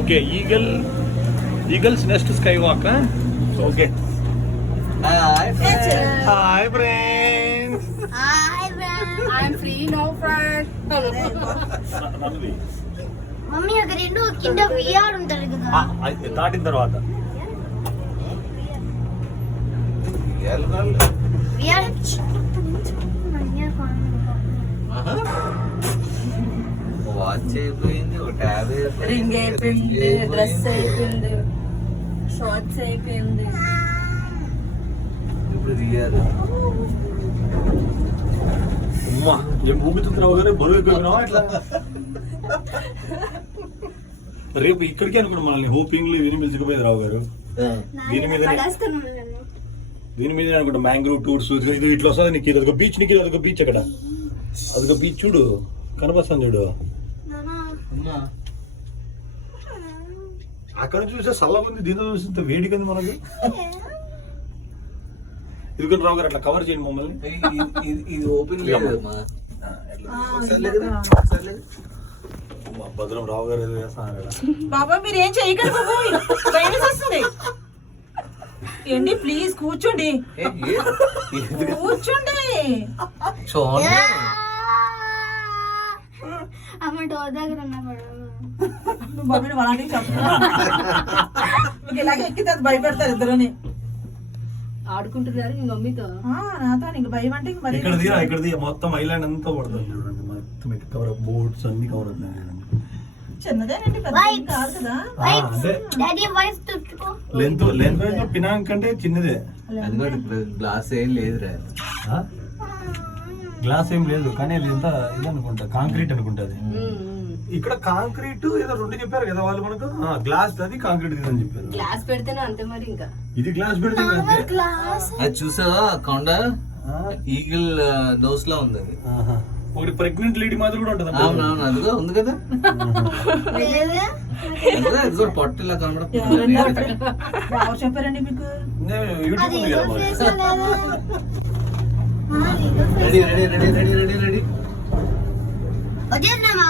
Okay eagles nest sky walk. Okay Hi friends. Hi friends. I'm free, no friend. Mummy అక్కడ రెండు కింద VR ఉంటారు కదా, దాటిన తర్వాత విఆర్ వాచ్ అయిపోయింది, ఒక ట్యాబ్ రింగ్ అయిపోయింది, డ్రెస్ అయిపోయింది, షార్ట్స్ అయిపోయింది. ఇప్పుడు దిగారు. అమ్మా ఏం ఊగుతున్నావు కానీ బరువు ఎక్కువ ఇట్లా. రేపు ఇక్కడికి అనుకోండి మనల్ని హోపింగ్లీ విని పిలిచిపోయేది రావు గారు. దీని మీద అనుకుంటా మ్యాంగ్రూవ్ టూర్స్ ఇది ఇట్లా వస్తుంది. నీకు ఇది ఒక బీచ్, నీకు ఇది అదొక బీచ్. అక్కడ అదొక బీచ్ చూడు, కనపస్తాను చూడు. అక్కడ చూస్తే చల్లగా ఉంది, దీనిలో చూస్తే వేడిగా ఉంది మనకి. ఇది రావు గారు అట్లా కవర్ చేయండి మమ్మల్ని. ఇది ఓపెన్ లేదమ్మా. భద్రం రావు గారు ఏదో చేస్తాను కదా. బాబా మీరు ఏం చేయకండి బాబు, భయం వస్తుంది. ఏంటి ప్లీజ్ కూర్చోండి, కూర్చోండి. చూడండి అమ్మ డోర్ దగ్గర ఉన్నా నువ్వు బాబుని అలాంటివి చెప్తున్నా. మీకు ఇలాగే ఎక్కితే అది భయపడతారు ఇద్దరుని. ఆడుకుంటున్నారు మీ మమ్మీతో. నాతో నీకు భయం అంటే మరి ఇక్కడ మొత్తం ఐలాండ్ అంతా పడుతుంది చూడండి. మొత్తం కవర్ అప్, బోట్స్ అన్ని కవర్ అవుతున్నాయి చూడండి. చిన్నదేనండి, పెద్ద కాదు కదా. అంటే డాడీ వైఫ్ తుట్టుకో. లెంత్ పినాంక్ అంటే చిన్నదే. అది కూడా గ్లాస్ ఏం లేదురా. గ్లాస్ ఏం లేదు కానీ అది ఎంత ఇది అనుకుంటా, కాంక్రీట్ అనుకుంటా. ఇక్కడ కాంక్రీట్ ఏదో రెండు చెప్పారు కదా వాళ్ళు మనకు. గ్లాస్ అది కాంక్రీట్ అని చెప్పారు. గ్లాస్ పెడితేనే అంతే మరి. ఇంకా ఇది గ్లాస్ పెడితే అది చూసావా కొండ ఈగిల్ దోస్లా ఉంది అది. ఒకటి ప్రెగ్నెంట్ లేడీ మాదిరి కూడా ఉంటుంది. అవునవును, అదిగో ఉంది కదా. అది కూడా పొట్టలా కనబడుతుంది. చెప్పారండి మీకు యూట్యూబ్ ఉంది కదా మరి. Ready ready ready ready ready ready. వచ్చేద్దామా?